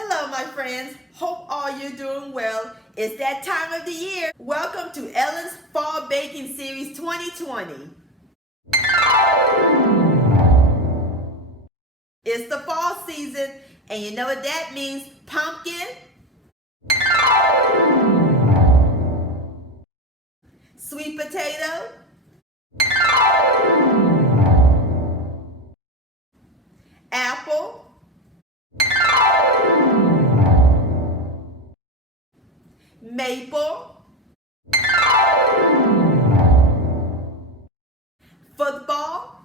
Hello, my friends. Hope all you're doing well. It's that time of the year. Welcome to Ellen's Fall Baking Series 2020. It's the fall season, and you know what that means? Pumpkin, sweet potato, apple, maple, football,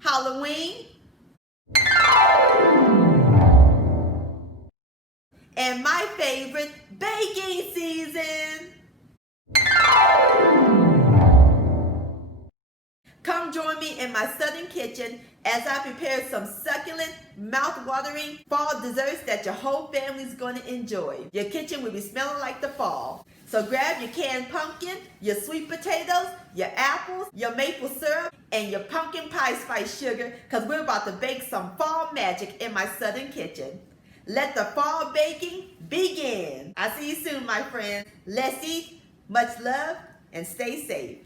Halloween, and my favorite, baking season. Come join me in my southern kitchen as I prepare some succulent, mouth-watering fall desserts that your whole family's going to enjoy. Your kitchen will be smelling like the fall. So grab your canned pumpkin, your sweet potatoes, your apples, your maple syrup, and your pumpkin pie spice sugar, because we're about to bake some fall magic in my southern kitchen. Let the fall baking begin. I'll see you soon, my friends. Let's eat, much love, and stay safe.